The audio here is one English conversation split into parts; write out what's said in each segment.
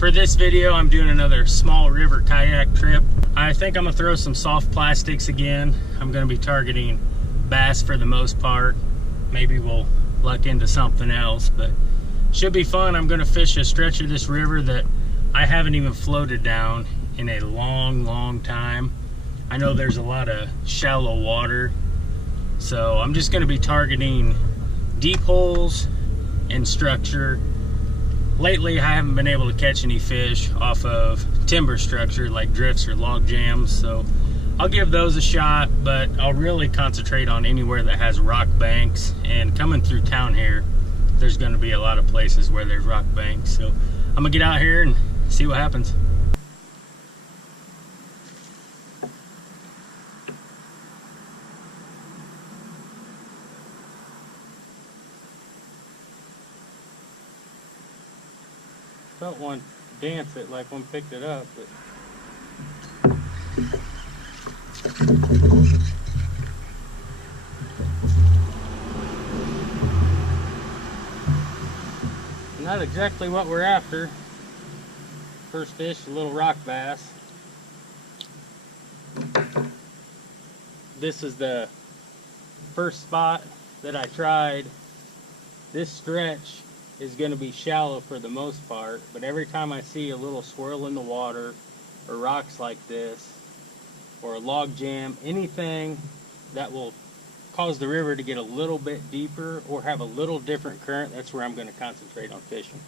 For this video, I'm doing another small river kayak trip. I think I'm gonna throw some soft plastics again. I'm gonna be targeting bass for the most part. Maybe we'll luck into something else, but should be fun. I'm gonna fish a stretch of this river that I haven't even floated down in a long time. I know there's a lot of shallow water, so I'm just gonna be targeting deep holes and structure. Lately, I haven't been able to catch any fish off of timber structure like drifts or log jams, so I'll give those a shot, but I'll really concentrate on anywhere that has rock banks. And coming through town here, there's going to be a lot of places where there's rock banks, so I'm gonna get out here and see what happens. Felt one dance it like one picked it up, but not exactly what we're after. First fish, a little rock bass. This is the first spot that I tried. This stretch is going to be shallow for the most part, but every time I see a little swirl in the water or rocks like this or a log jam, anything that will cause the river to get a little bit deeper or have a little different current, that's where I'm going to concentrate on fishing.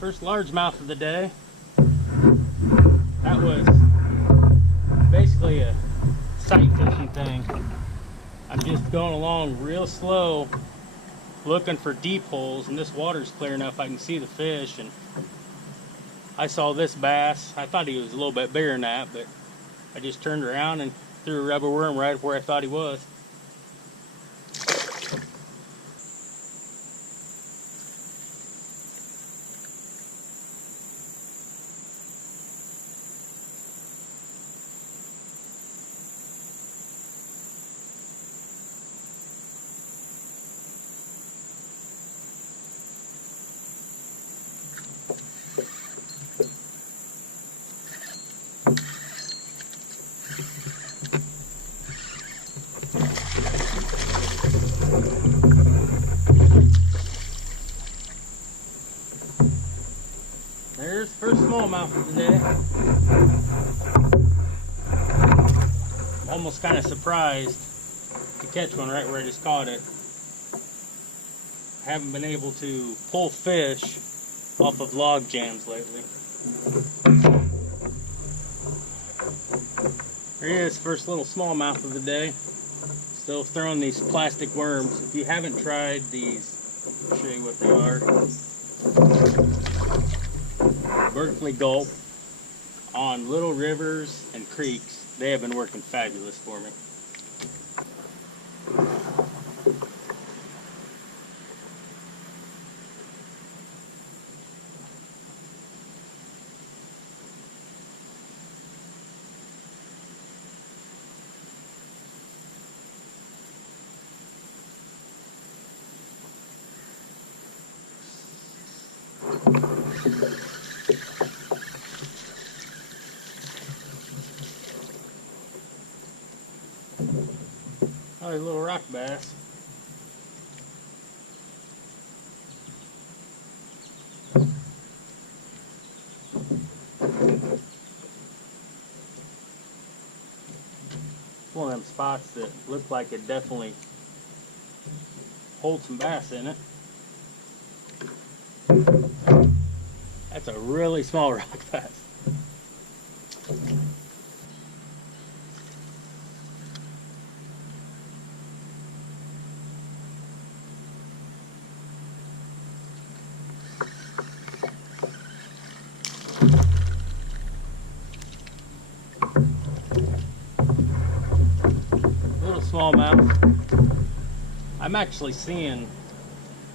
First largemouth of the day. That was basically a sight fishing thing. I'm just going along real slow looking for deep holes, and this water's clear enough I can see the fish, and I saw this bass. I thought he was a little bit bigger than that, but I just turned around and threw a rubber worm right where I thought he was. There's first smallmouth of the day. Almost kind of surprised to catch one right where I just caught it. I haven't been able to pull fish off of log jams lately. There he is, first little smallmouth of the day. Still throwing these plastic worms. If you haven't tried these, I'll show you what they are. Berkeley Gulp on little rivers and creeks. They have been working fabulous for me. Oh, a little rock bass. One of them spots that look like it definitely holds some bass in it. That's a really small rock bass. Little smallmouth. I'm actually seeing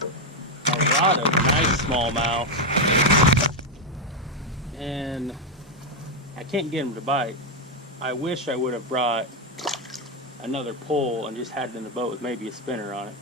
a lot of nice smallmouth, and I can't get them to bite. I wish I would have brought another pole and just had it in the boat with maybe a spinner on it.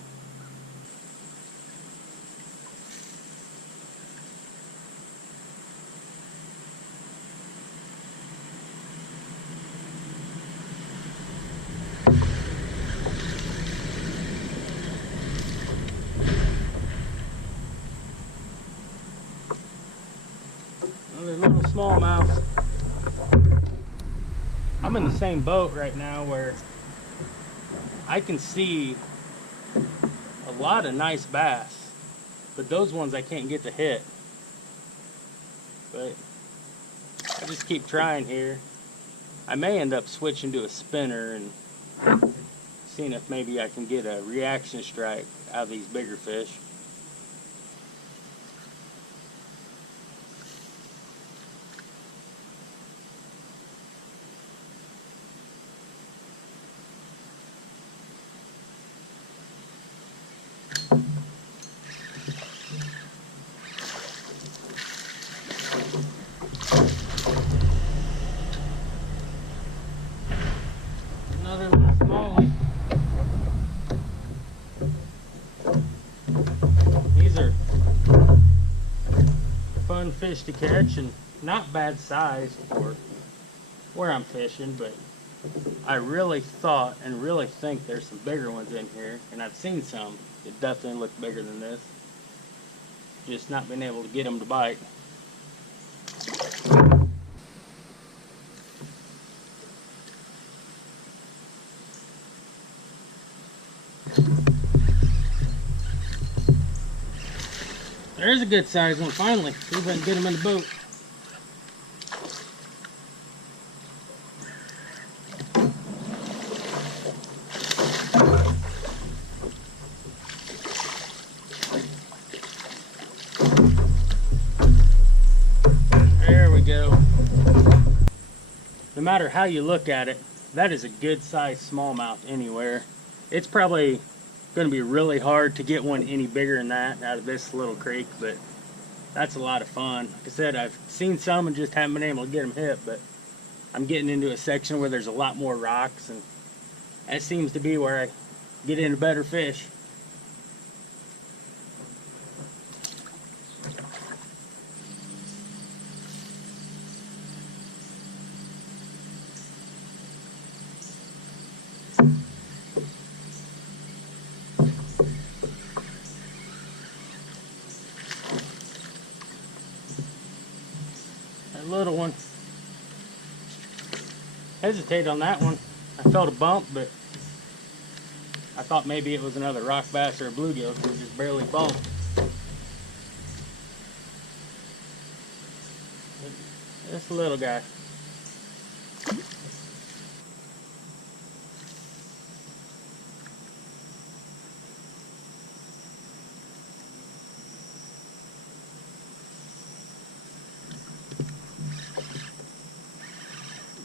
Another little smallmouth. I'm in the same boat right now where I can see a lot of nice bass, but those ones I can't get to hit. But I just keep trying here. I may end up switching to a spinner and seeing if maybe I can get a reaction strike out of these bigger fish. Another little smallie. These are fun fish to catch and not bad size for where I'm fishing, but I really thought and really think there's some bigger ones in here, and I've seen some that definitely look bigger than this. Just not been able to get them to bite. There's a good sized one, finally. See if I can get him in the boat. There we go. No matter how you look at it, that is a good sized smallmouth anywhere. It's probably going to be really hard to get one any bigger than that out of this little creek, but that's a lot of fun. Like I said, I've seen some and just haven't been able to get them hit, but I'm getting into a section where there's a lot more rocks, and that seems to be where I get into better fish. Little one. Hesitate on that one. I felt a bump, but I thought maybe it was another rock bass or a bluegill because it just barely bumped. This little guy.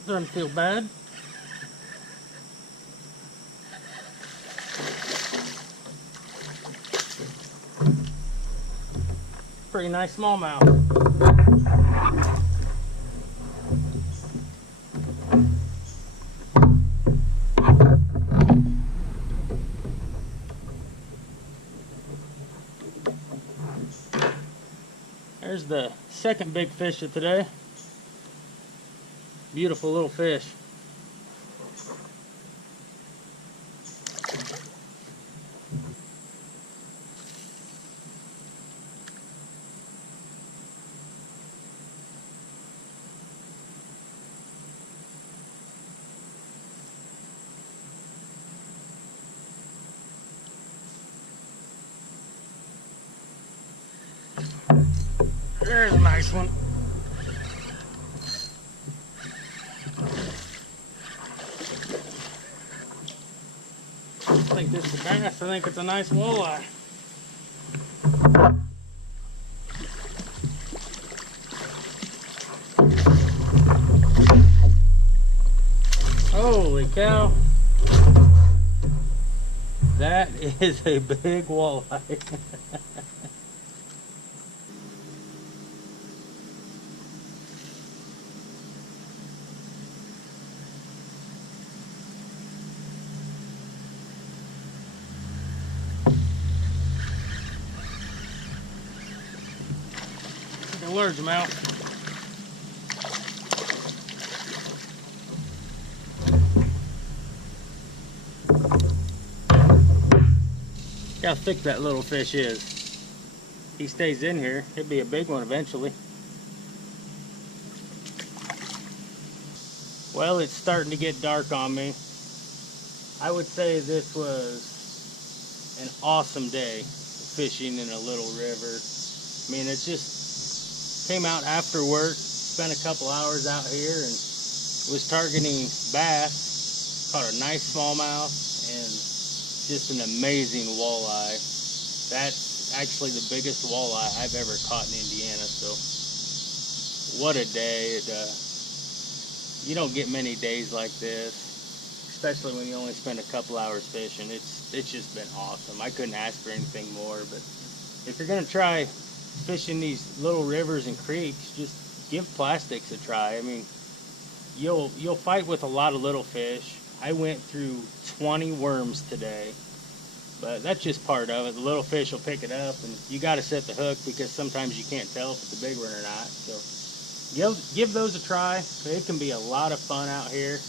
Doesn't feel bad. Pretty nice smallmouth. There's the second big fish of today. Beautiful little fish. There's a nice one. I think this is a bass. I think it's a nice walleye. Holy cow. That is a big walleye. A large amount. Look how thick that little fish is. If he stays in here, it'll be a big one eventually. Well, it's starting to get dark on me. I would say this was an awesome day fishing in a little river. I mean, it just came out after work, spent a couple hours out here and was targeting bass. Caught a nice smallmouth and just an amazing walleye. That's actually the biggest walleye I've ever caught in Indiana. So what a day. You don't get many days like this, especially when you only spend a couple hours fishing. It's just been awesome. I couldn't ask for anything more. But if you're gonna try fishing these little rivers and creeks, just give plastics a try. I mean, you'll fight with a lot of little fish. I went through 20 worms today, but that's just part of it. The little fish will pick it up, and you got to set the hook because sometimes you can't tell if it's a big one or not. So give those a try. It can be a lot of fun out here.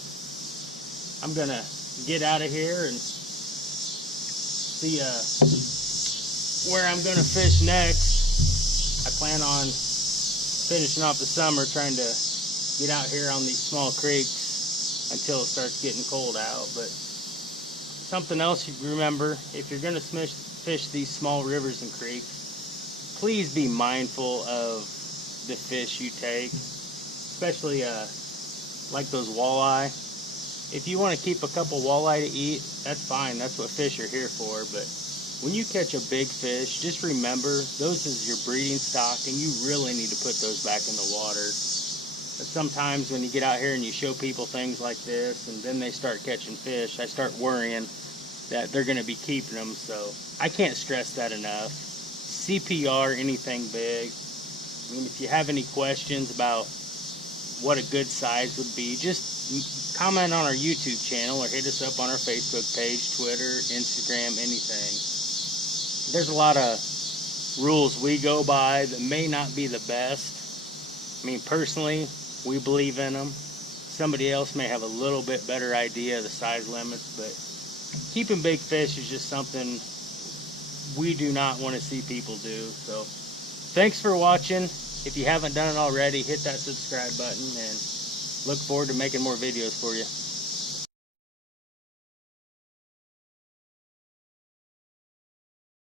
I'm gonna get out of here and see where I'm gonna fish next. I plan on finishing off the summer trying to get out here on these small creeks until it starts getting cold out. But something else you remember, if you're gonna fish these small rivers and creeks, please be mindful of the fish you take, especially like those walleye. If you want to keep a couple walleye to eat, that's fine. That's what fish are here for. But when you catch a big fish, just remember those is your breeding stock, and you really need to put those back in the water. But sometimes when you get out here and you show people things like this, and then they start catching fish, I start worrying that they're going to be keeping them. So I can't stress that enough. CPR anything big. I mean, if you have any questions about what a good size would be, just comment on our YouTube channel or hit us up on our Facebook page, Twitter, Instagram, anything. There's a lot of rules we go by that may not be the best. I mean, personally, we believe in them. Somebody else may have a little bit better idea of the size limits, but keeping big fish is just something we do not want to see people do. So thanks for watching. If you haven't done it already, hit that subscribe button and look forward to making more videos for you.